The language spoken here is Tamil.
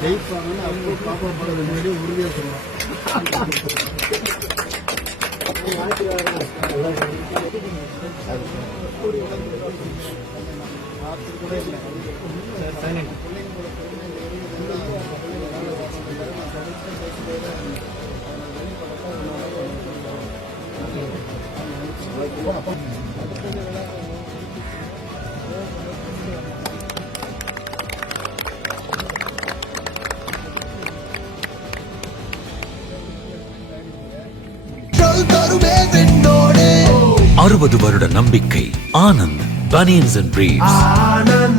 ஜெயிப்பாங்கன்னு அப்போ பாப்பா படத்துக்கு முன்னாடி உறுதியாக சொல்லுவாங்க அறுபது வருட நம்பிக்கை ஆனந்த் Bunions and Breeds.